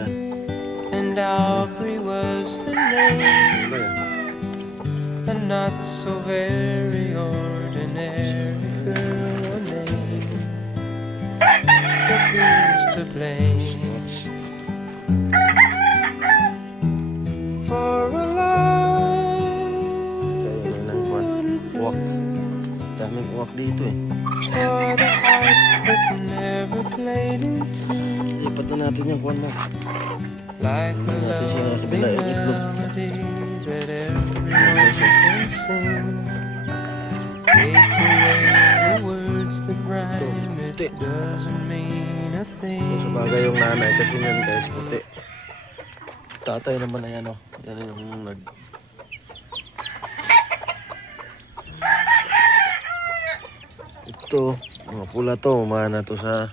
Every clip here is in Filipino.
Yan. and Aubrey was her name. A not so very ordinary girl, a name. But who's to blame for a Kaya na ng walk. Daming walk dito eh. for the hearts that never played in tune, Lipat na natin yung kwan na. like a natin siya lovely kabila, itlog. melody that everyone can sing. Take away the words that rhyme, it doesn't mean a Sa thing. bagay yung nanay kasi yan guys, puti. Tatay naman ay ano, yan yung nag... Ito, mga pula to, umana to sa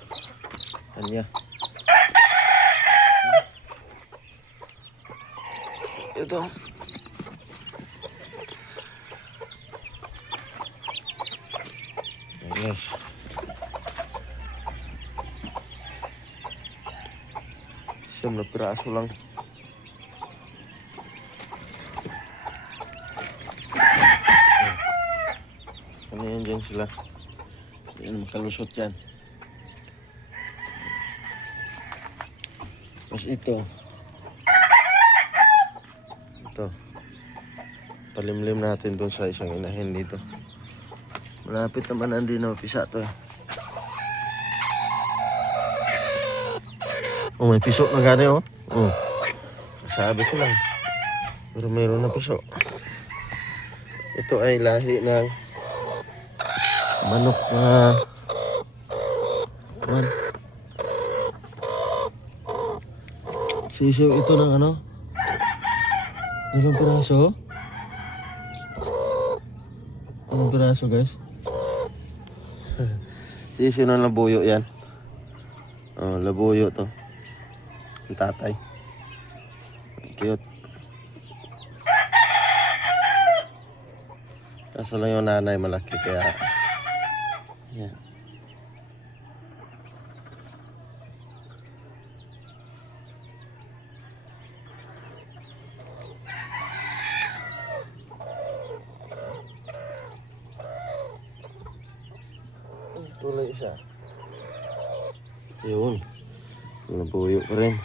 kanya. Ito. Yes. Siyam na piraso lang. Ano yan dyan sila? Yan, makalusot yan. Tapos ito. Ito. Palimlim natin doon sa isang inahin dito. Malapit naman ang dinapisa to eh. Oh, may piso na gani oh. Oh. Sabi ko lang. Pero mayroon na piso. Ito ay lahi ng manok na man. Sisiw ito ng ano? Ilang piraso? Anong piraso guys? Sisiw ng labuyo yan. Oh, labuyo to. Ang tatay. Cute. Kaso lang yung nanay malaki kaya. Yan. Tuloy isa. Yun. Labuyo pa rin.